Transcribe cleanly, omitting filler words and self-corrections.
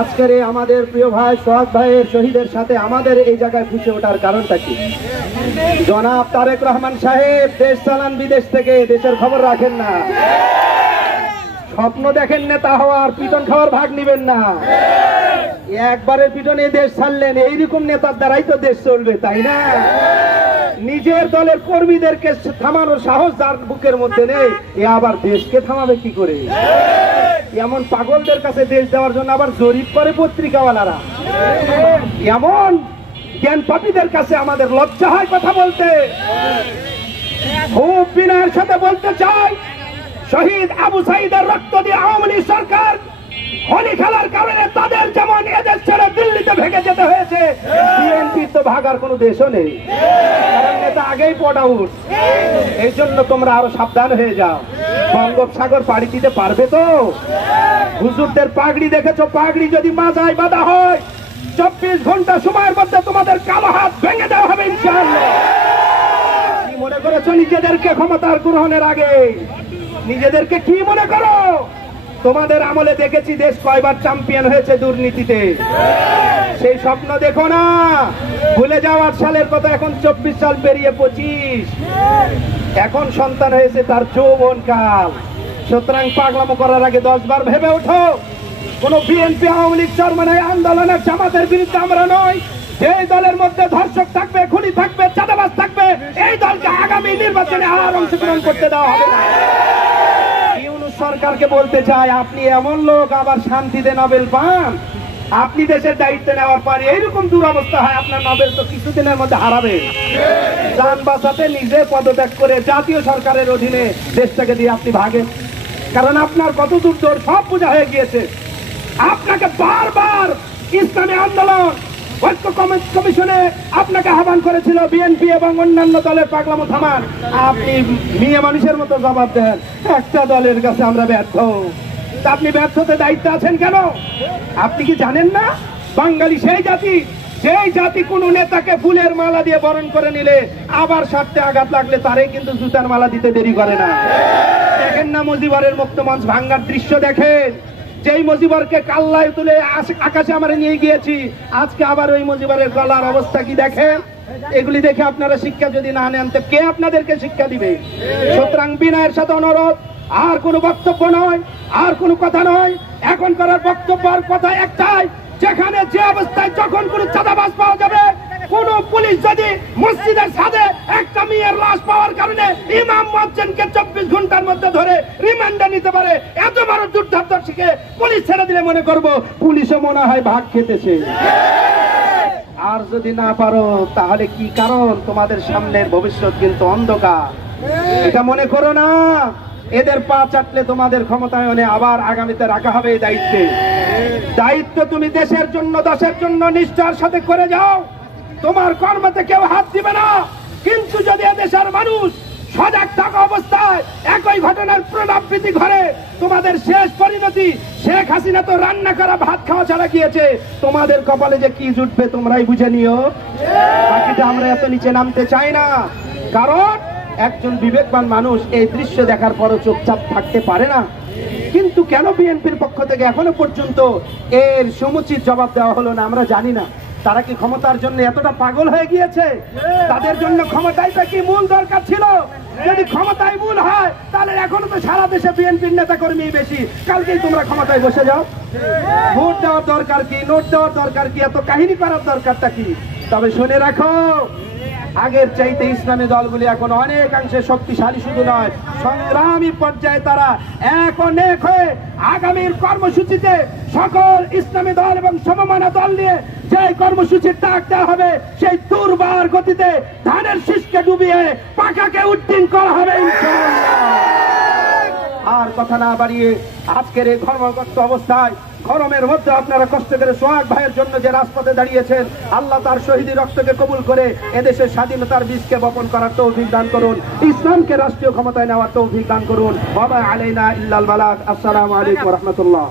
আজকের আমাদের প্রিয় ভাই সোহাগ ভাইয়ের শহীদের সাথে আমাদের এই জায়গায় খুশি ওঠার কারণটা কি? জনাব তারেক রহমান সাহেব দেশ চালান বিদেশ থেকে, দেশের খবর রাখেন না, স্বপ্ন দেখেন নেতা হওয়ার, পিটন খাওয়ার ভাগ নিবেন না। একবারের পিটনে দেশ ছাড়লেন, এইরকম নেতার দ্বারাই তো দেশ চলবে, তাই না? নিজের দলের কর্মীদেরকে থামানোর সাহস যার বুকের মধ্যে নেই, এ আবার দেশকে থামাবে কি করে? এমন পাগলদের কাছে দেশ দেওয়ার জন্য আবার জরিপ করে পত্রিকাওয়ালারা। এমন জ্ঞান পাপীদের কাছে আমাদের লজ্জা হয় কথা বলতে। খুব বিনয়ের সাথে বলতে চাই, শহীদ আবু সাঈদের রক্ত দিয়ে আওয়ামী লীগ সরকার হোলি খেলার কারণে তাদের যেমন এদেশ ছেড়ে দিল্লিতে ভেগে যেতে হয়েছে, বিএনপির তো ভাগার কোনো দেশও নেই, কারণ নেতা আগেই পট আউট। এই জন্য তোমরা আরো সাবধান হয়ে যাও। বঙ্গোপসাগর পাড়ি দিতে পারবে তো? হুজুরদের পাগড়ি দেখেছো, পাগড়ি যদি মাজায় বাঁধা হয় 24 ঘন্টা সময়ের মধ্যে তোমাদের কালো হাত ভেঙে দেওয়া হবে ইনশাআল্লাহ। কি মনে করেছো নিজেদেরকে ক্ষমতার গ্রহণের আগে? নিজেদেরকে কি মনে করো? তোমাদের আমলে দেখেছি দেশ কয়বার চ্যাম্পিয়ন হয়েছে দুর্নীতিতে। সেই স্বপ্ন দেখো না, ভুলে যাওয়ার সালের কথা। এখন 24 সাল পেরিয়ে 25, এখন সন্তান হয়েছে তার যৌবন কাল। সুতরাং পাগলামো করার আগে 10 বার ভেবে ওঠো। কোন বিএনপি আওয়ামী লীগ চরমনাই আন্দোলনের জামাতের বিরুদ্ধে আমরা নয়। যে দলের মধ্যে ধর্ষক থাকবে, খুনি থাকবে, চাঁদাবাজ থাকবে, এই দলকে আগামী নির্বাচনে আর অংশগ্রহণ করতে দেওয়া হবে না। সরকারকে বলতে চাই, আপনি এমন লোক আবার শান্তিতে নোবেল পান। আপনি দেশের দায়িত্ব নেওয়ার পরে এইরকম দুরবস্থা হয়, আপনার নোবেল তো কিছুদিনের মধ্যে হারাবে। যান বাঁচাতে নিজে পদত্যাগ করে জাতীয় সরকারের অধীনে দেশটাকে দিয়ে আপনি ভাগেন, কারণ আপনার কত দূর দূর সব বোঝা হয়ে গিয়েছে। আপনাকে বারবার ইসলামী আন্দোলন ঐক্য কমিশনে আপনাকে আহ্বান করেছিল বিএনপি এবং অন্যান্য দলের পাগলামো থামান। আপনি মেয়ে মানুষের মতো জবাব দেন, একটা দলের কাছে আমরা ব্যর্থ। আপনি ব্যর্থতে দায়িত্ব আছেন কেন? আপনি কি জানেন না বাঙালি সেই জাতি, যেই জাতি কোন নেতাকে ফুলের মালা দিয়ে বরণ করে নিলে আবার স্বার্থে আঘাত লাগলে তারে কিন্তু জুতার মালা দিতে দেরি করে না। দেখেন না মুজিবরের মুক্তমঞ্চ ভাঙ্গার দৃশ্য দেখেন। যেই মুজিবরকে কাল্লায় তুলে আকাশে আমরা নিয়ে গিয়েছি, আজকে আবার ওই মুজিবরের গলার অবস্থা কি দেখেন। এগুলি দেখে আপনারা শিক্ষা যদি না নেন তো কে আপনাদেরকে শিক্ষা দিবে? সুতরাং বিনয়ের সাথে অনুরোধ, আর কোনো বক্তব্য নয়, আর কোনো কথা নয়। এখন করার বক্তব্য আর কথা একটাই, যেখানে যে অবস্থায় যখন কোনো চাঁদাবাজ পাওয়া যাবে, কোন পুলিশ যদি মসজিদের ছাদে একটা মেয়ের লাশ পাওয়ার কারণে ইমাম মুয়াজ্জিনকে 24 ঘন্টার মধ্যে ধরে রিমান্ডে নিতে পারে, এত বড় দুর্ধর্ষকে পুলিশ ছেড়ে দিলে মনে করব পুলিশও মনে হয় ভাগ খেতেছে। আর যদি না পারো তাহলে কি কারণ? তোমাদের সামনের ভবিষ্যৎ কিন্তু অন্ধকার, এটা মনে করো না। এদের পা চাটলে তোমাদের ক্ষমতায়নে আবার আগামীতে রাখা হবে এই দায়িত্বে। দায়িত্ব তুমি দেশের জন্য, দেশের জন্য নিষ্ঠার সাথে করে যাও। তোমার কর্মতে কেউ হাত দিবে না, কিন্তু যদি দেশের মানুষ সজাগ থাকা অবস্থায় একই ঘটনার পুনরাবৃত্তি ঘরে, তোমাদের শেষ পরিণতি শেখ হাসিনা তো রান্না করা ভাত খাওয়া ছাড়া গিয়েছে। তোমাদের কপালে যে কি জুটবে তোমরাই বুঝে নিও। বাকিটা আমরা এত নিচে নামতে চাই না, কারণ একজন বিবেকবান মানুষ এই দৃশ্য দেখার পরও চুপচাপ থাকতে পারে না। কিন্তু কেন বিএনপির পক্ষ থেকে এখনো পর্যন্ত এর সমুচিত জবাব দেওয়া হলো না আমরা জানি না। তারা কি ক্ষমতার জন্য এতটা পাগল হয়ে গিয়েছে? তাদের জন্য ক্ষমতাইটা কি মূল দরকার ছিল? যদি ক্ষমতায় মূল হয় তাহলে এখনো তো সারা দেশে বিএনপির নেতা কর্মী বেশি, কালকেই তোমরা ক্ষমতায় বসে যাও। ভোট দেওয়ার দরকার কি, নোট দেওয়ার দরকার কি, এত কাহিনী করার দরকারটা কি? তবে শুনে রাখো, আগের চাইতে ইসলামী দলগুলি এখন অনেকাংশে শক্তিশালী, শুধু নয় সংগ্রামী পর্যায়ে তারা এক অনেক হয়ে আগামীর কর্মসূচিতে সকল ইসলামী দল এবং সমমানা দল নিয়ে যে কর্মসূচির ডাক দেওয়া হবে, সেই দুর্বার গতিতে ধানের শীষকে ডুবিয়ে পাকাকে উত্তীর্ণ করা হবে ইনশাআল্লাহ। আর কথা না বাড়িয়ে আজকের এই ঘর্মগ্রস্ত অবস্থায়, গরমের মধ্যে আপনারা কষ্ট করে সোহাগ ভাইয়ের জন্য যে রাজপথে দাঁড়িয়েছেন, আল্লাহ তার শহীদি রক্তকে কবুল করে এদেশের স্বাধীনতার বীজকে বপন করার তৌফিক দান করুন, ইসলামকে রাষ্ট্রীয় ক্ষমতায় নেওয়ার তৌফিক দান করুন। ওয়া মা আলাইনা ইল্লাল বালাগ। আসসালামু আলাইকুম ওয়া রাহমাতুল্লাহ।